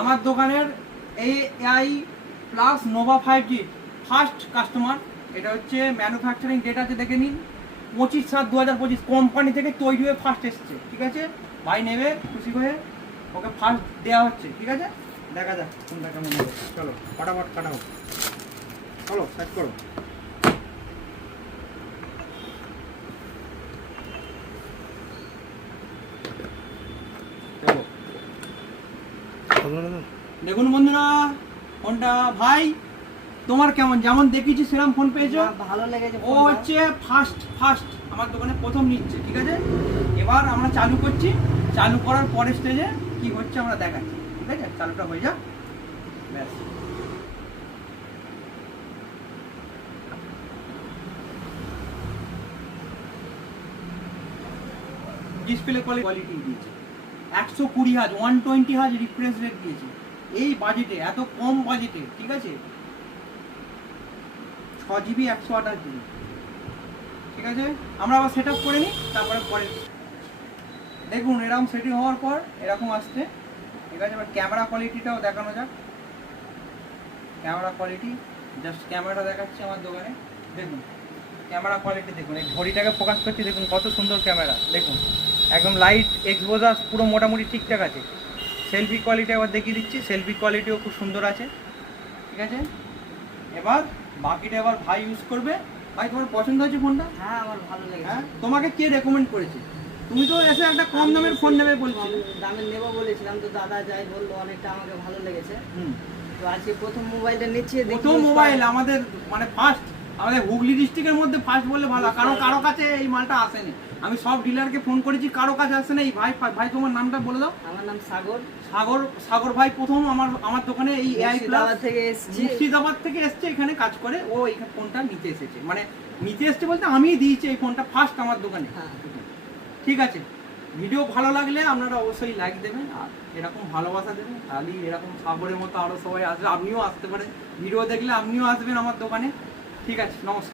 আমার দোকানের AI plus Nova 5G first customer. এটা হচ্ছে ম্যানুফ্যাকচারিং ডেট আছে, দেখে নিন 25/7/2025 কোম্পানি থেকে তৈরি হয়ে ফার্স্ট এসছে। ঠিক আছে, ভাই নেবে খুশি হয়ে, ওকে ফার্স্ট দেওয়া হচ্ছে। ঠিক আছে, দেখা যাক কোনটা কেমন হবে। চলো ফটাফট কাটাও, চলো সেট করো। দেখুন বন্ধুরা, ফোনটা ভাই তোমার কেমন, যেমন দেখিয়েছি সেরকম ফোন পেয়েছো? ভালো লেগেছে। ও হচ্ছে ফার্স্ট আমার দোকানে প্রথম নিচ্ছে। ঠিক আছে, এবার আমরা চালু করছি, চালু করার পরের স্টেজে কি হচ্ছে আমরা দেখাচ্ছি। ঠিক আছে, চালুটা হয়ে যাক, ব্যাস। ডিসপ্লে কোয়ালিটি দিয়েছে 120 Hz 120 Hz রিফ্রেশ রেট দিয়েছে এই বাজেটে, এত কম বাজেটে। ঠিক আছে, 6GB 128GB। ঠিক আছে, আমরা আবার সেট আপ করে নিই, তারপরে পরে দেখুন এরকম সেটিং হওয়ার পর এরকম আসছে। ঠিক আছে, এবার ক্যামেরা কোয়ালিটিটাও দেখানো যাক। ক্যামেরা কোয়ালিটি জাস্ট ক্যামেরাটা দেখাচ্ছি আমার দোকানে। দেখুন ক্যামেরা কোয়ালিটি দেখুন, এই ঘড়িটাকে ফোকাস করছি, দেখুন কত সুন্দর ক্যামেরা। দেখুন একদম লাইট এক্সপোজার পুরো মোটামুটি ঠিকঠাক আছে। সেলফি কোয়ালিটি আবার দেখিয়ে দিচ্ছি, সেলফি কোয়ালিটিও খুব সুন্দর আছে। ঠিক আছে, এবার বাকিটা এবার ভাই ইউজ করবে। ভাই তোমার পছন্দ হয়েছে ফোনটা? হ্যাঁ আমার ভালো লেগেছে। হ্যাঁ, তোমাকে কে রেকমেন্ড করেছে? তুমি তো এসে একটা কম দামের ফোন নেবে বলছিলে। দামের নেবো বলেছিলাম, তো দাদা যাই বললো অনেকটা আমাকে ভালো লেগেছে। হুম, তো আজকে প্রথম মোবাইলটা নিচ্ছি। প্রথম মোবাইল আমাদের মানে ফার্স্ট, আমাদের হুগলি ডিস্ট্রিক্টের মধ্যে ফার্স্ট বললে ভালো, কারণ কারো কাছে এই মালটা আসেনি। আমি সব ডিলারকে ফোন করেছি, কারো কাছে আসে না। এই ভাই তোমার নামটা বলে দাও। আমার নাম সাগর। সাগর ভাই প্রথম আমার দোকানে এই AI প্লাস থেকে এসেছি, মুর্শিদাবাদ থেকে এসছে, এখানে কাজ করে। ও এই ফোনটা নিতে এসেছে, মানে নিতে এসছে বলতে আমিই দিয়েছি এই ফোনটা ফার্স্ট আমার দোকানে। হ্যাঁ ঠিক আছে, ভিডিও ভালো লাগলে আপনারা অবশ্যই লাইক দেবেন আর এরকম ভালোবাসা দেবেন। তাহলে এরকম সাগরের মতো আরও সবাই আসবে, আপনিও আসতে পারেন। ভিডিও দেখলে আপনিও আসবেন আমার দোকানে। ঠিক আছে, নমস্কার।